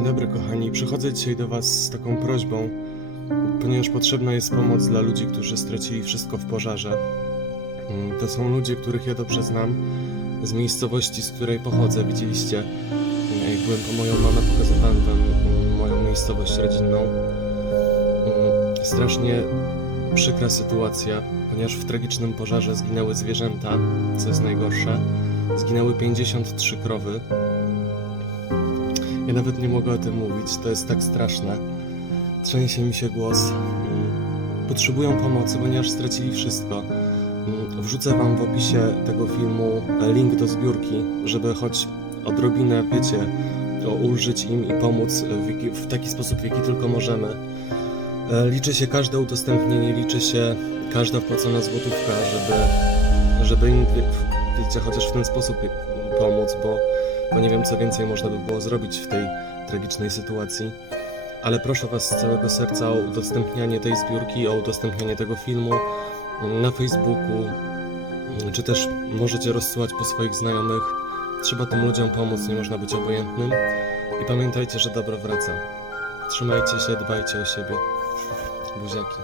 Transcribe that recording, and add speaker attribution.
Speaker 1: dobry, kochani. Przychodzę dzisiaj do Was z taką prośbą, ponieważ potrzebna jest pomoc dla ludzi, którzy stracili wszystko w pożarze. Mm, To są ludzie, których ja dobrze znam, z miejscowości, z której pochodzę. Widzieliście, mm, jak byłem po moją mamę, pokazywałem Wam mm, moją miejscowość rodzinną. Strasznie przykra sytuacja, ponieważ w tragicznym pożarze zginęły zwierzęta, co jest najgorsze. Zginęły 53 krowy. Nawet nie mogę o tym mówić, to jest tak straszne. Trzęsie mi się głos. Mm, Potrzebują pomocy, ponieważ stracili wszystko. Mm, Wrzucę wam w opisie tego filmu e, link do zbiórki, żeby choć odrobinę, wiecie, ulżyć im i pomóc w, taki sposób, w jaki tylko możemy. E, Liczy się każde udostępnienie, liczy się każda wpłacona złotówka, żeby, żeby im, wie- wiecie, chociaż w ten sposób pomóc, bo bo nie wiem, co więcej można by było zrobić w tej tragicznej sytuacji. Ale proszę Was z całego serca o udostępnianie tej zbiórki, o udostępnianie tego filmu na Facebooku, czy też możecie rozsyłać po swoich znajomych. Trzeba tym ludziom pomóc, nie można być obojętnym. I pamiętajcie, że dobro wraca. Trzymajcie się, dbajcie o siebie. Buziaki.